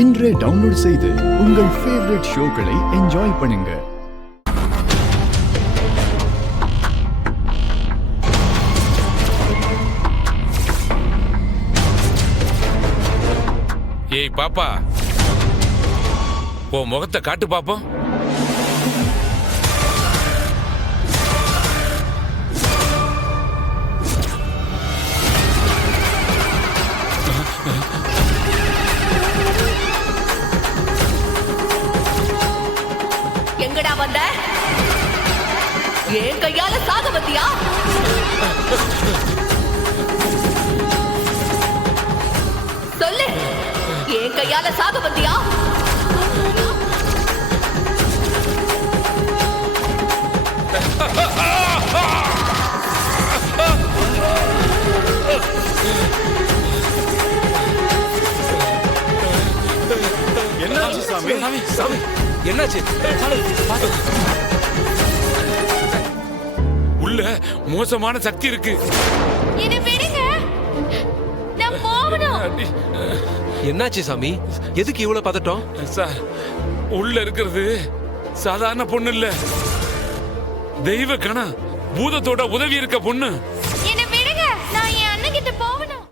இன்றே டவுன்லோட் செய்து உங்கள் ஃபேவரட் ஷோக்களை என்ஜாய் பண்ணுங்க. ஏய் பாப்பா, உன் முகத்தை காட்டு பாப்போம். எங்கடா வந்த? என் கையால சாக வந்தியா? சொல்லு, என் கையால சாக வந்தியா? என்னாச்சு சாமி? சாமி என்னாச்சு? உள்ள மோசமான சக்தி இருக்கு. என்ன விடுங்க, நான் போகணும். என்னாச்சு சாமி? எதுக்கு இவ்வளவு பதட்டம்? சார், உள்ள இருக்கிறது சாதாரண பொண்ணு இல்ல, தெய்வ கணம், பூதத்தோட உதவி இருக்க பொண்ணு.